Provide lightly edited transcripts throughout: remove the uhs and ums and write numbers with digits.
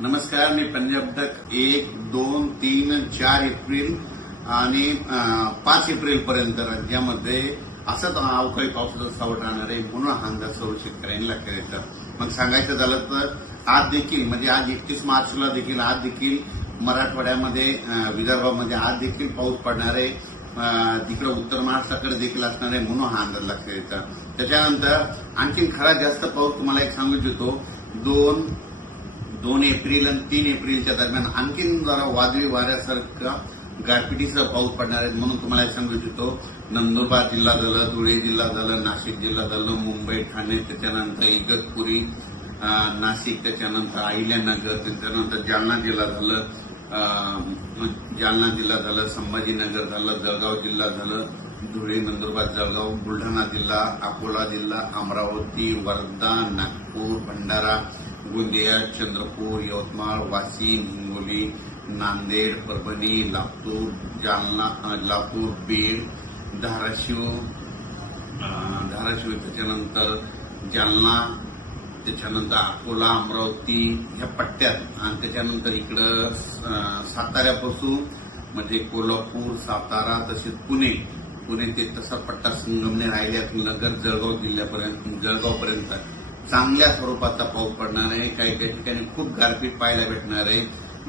नमस्कार, मी पंजाब तक 1, 2, 3, 4 एप्रिल आणि 5 एप्रिल पर्यंत राज्यामध्ये असंच अवकाळी पावसाचं सावट राहणार आहे म्हणून हा अंदाज सर्व शेतकऱ्यांना करायचा। मग सांगायचं झालं तर आज देखील म्हणजे आज 31 मार्चला देखील आज देखील मराठवाड्यामध्ये विदर्भामध्ये आज देखील पाऊस पडणार आहे। तिकडे उत्तर महाराष्ट्राकडे देखील असणार आहे म्हणून हा अंदाज लक्षात यायचा। त्याच्यानंतर आणखी खरा जास्त पाऊस तुम्हाला एक सांगू इच्छितो, 2 एप्रिल आणि 3 एप्रिलच्या दरम्यान आणखीन जरा वादळी वाऱ्यासारखा गारपिटीसह पाऊस पडणार आहे म्हणून तुम्हाला एक सांगू इच्छितो। नंदुरबार जिल्हा झालं, धुळे जिल्हा झालं, नाशिक जिल्हा झालं, मुंबई, ठाणे, त्याच्यानंतर इगतपुरी, नाशिक, त्याच्यानंतर अहिल्यानगर, त्याच्यानंतर जालना जिल्हा झालं, संभाजीनगर झालं, जळगाव जिल्हा झालं, धुळे, नंदुरबार, जळगाव, बुलढाणा जिल्हा, अकोला जिल्हा, अमरावती, वर्धा, नागपूर, भंडारा, गोंदिया, चंद्रपूर, यवतमाळ, वाशिम, हिंगोली, नांदेड, परभणी, लातूर, जालना, बीड, धाराशिव, त्याच्यानंतर जालना, त्याच्यानंतर अकोला, अमरावती ह्या पट्ट्यात आणि त्याच्यानंतर इकडं साताऱ्यापासून म्हणजे कोल्हापूर, सातारा तसेच पुणे ते तसा पट्टा संगमनेर, अहिल्यानगर, जळगावपर्यंत चांगल्या स्वरूपाचा पाऊस पडणार आहे। काही काही ठिकाणी खूप गारपीट पाहायला भेटणार आहे,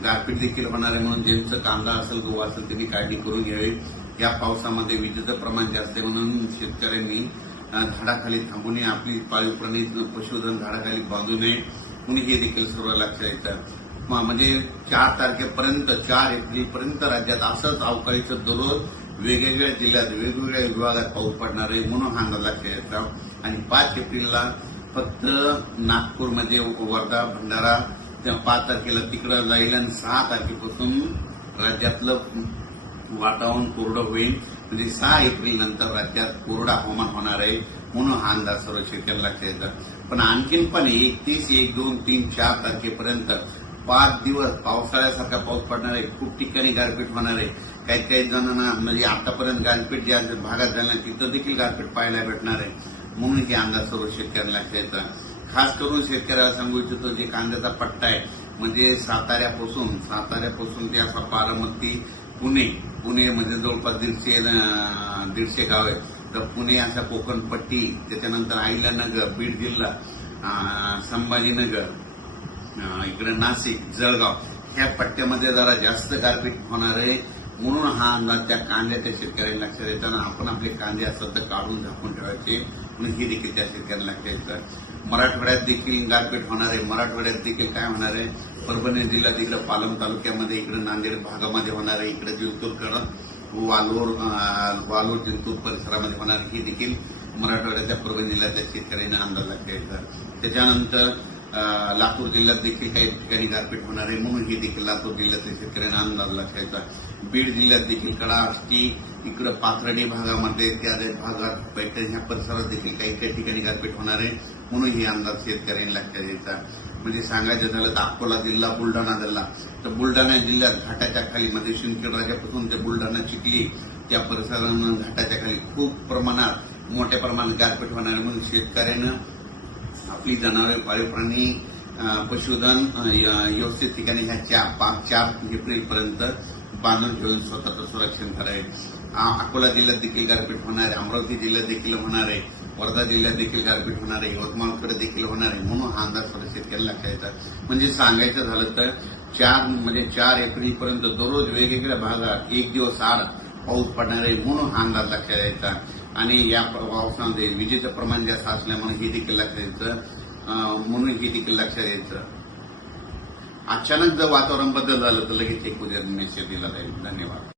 गारपीट देखील होणार आहे म्हणून ज्यांचं कांदा असेल गहू असेल त्यांनी काळजी करून घ्यावी। या पावसामध्ये विजेचं प्रमाण जास्त आहे म्हणून शेतकऱ्यांनी झाडाखाली थांबू नये, आपली पाळीव प्राणी पशुधन झाडाखाली बांधू नये म्हणून हे देखील सर्व लक्षात येतं। म्हणजे 4 तारखेपर्यंत 4 एप्रिलपर्यंत राज्यात असंच अवकाळीचं दररोज वेगवेगळ्या जिल्ह्यात वेगवेगळ्या विभागात पाऊस पडणार आहे म्हणून हा अंदाज लक्षात येतो। आणि 5 एप्रिलला फक्त नागपूरमध्ये वर्धा, भंडारा 5 तारखेला तिकडं जाईल आणि 6 तारखेपासून राज्यातलं वातावरण कोरडं होईल। म्हणजे 6 एप्रिल नंतर राज्यात कोरडा हवामान होणार आहे म्हणून हा अंदाज सर्व शेतकऱ्यांना लक्षात येतात। पण आणखीन पण 31, 1, 2, 3, 4 तारखेपर्यंत 5 दिवस पावसाळ्यासारखा पाऊस पडणार आहे। खूप ठिकाणी गारपीट होणार आहे। काही जणांना म्हणजे आतापर्यंत गारपीट ज्या भागात झाल्या तिथं देखील गारपीट पाहायला भेटणार आहे म्हणून हे अंदाज सर्व शेतकऱ्यांना लक्षात येतात। खास करून शेतकऱ्याला सांगू इच्छितो, जे कांद्याचा पट्टा आहे म्हणजे साताऱ्यापासून ते असा बारामती, पुणे म्हणजे जवळपास 150 गाव आहे। तर पुणे अशा कोकणपट्टी, त्याच्यानंतर अहिल्यानगर, बीड जिल्हा, संभाजीनगर, इकडे नाशिक, जळगाव ह्या पट्ट्यामध्ये जरा जास्त गारपीट होणार आहे म्हणून हा अंदाज त्या कांद्याच्या शेतकऱ्यांना लक्षात येताना आपण आपले कांदे असतात तर काढून झाकून ठेवायचे म्हणून हे देखील त्या शेतकऱ्यांना लक्षात येतं। मराठवाड्यात देखील गारपीट होणार आहे। मराठवाड्यात देखील काय होणार आहे, परभणी जिल्ह्यात इकडे पालम तालुक्यामध्ये, इकडे नांदेड भागामध्ये होणार आहे, इकडे जिंतूरकडं वालोर जिंतूर परिसरामध्ये होणार आहे। हे देखील मराठवाड्याच्या परभणी जिल्ह्यातल्या शेतकऱ्यांना अंदाज लक्षात येतात। त्याच्यानंतर लातूर जिल्ह्यात देखील काही ठिकाणी गारपीट होणार आहे म्हणून हे देखील लातूर जिल्ह्यातील शेतकऱ्यांना अंदाज लक्षात येतात। बीड जिल्ह्यात देखील कडा, आष्टी, इकडे पाथर्डी भागामध्ये, त्या भागात, पैठण ह्या परिसरात देखील काही ठिकाणी गारपीट होणार आहे म्हणून हे अंदाज शेतकऱ्यांना लक्षात येतात। म्हणजे सांगायचं झालं तर अकोला जिल्हा, बुलढाणा जिल्हा, तर बुलढाणा जिल्ह्यात घाटाच्या खाली म्हणजे शिंदखेड राजापासून ते बुलढाणा, चिखली त्या परिसरानं घाटाच्या खाली खूप मोठ्या प्रमाणात गारपीट होणार आहे म्हणून शेतकऱ्यानं आपली जनावरे, पाळीव प्राणी, पशुधन व्यवस्थित ठिकाणी ह्या 4 एप्रिलपर्यंत बांधून ठेवून स्वतःचं संरक्षण करावे। अकोला जिल्ह्यात देखील गारपीट होणार आहे, अमरावती जिल्ह्यात देखील होणार आहे, वर्धा जिल्ह्यात देखील गारपीट होणार आहे, यवतमाळकडे देखील होणार आहे म्हणून हा अंदाज सर्व शेतकऱ्यांना लक्षात येतात। म्हणजे सांगायचं झालं तर 4 एप्रिलपर्यंत दररोज वेगवेगळ्या भागात 1 दिवस आड पाऊस पडणार आहे म्हणून हा अंदाज लक्षात यायचा। आणि या पावसामध्ये विजेचं प्रमाण जास्त असल्यामुळे हे देखील लक्षात यायचं म्हणून हे देखील लक्षात यायचं। अचानक जर वातावरण बदल झालं तर लगेच एक उद्या मेसेज दिला जाईल। धन्यवाद।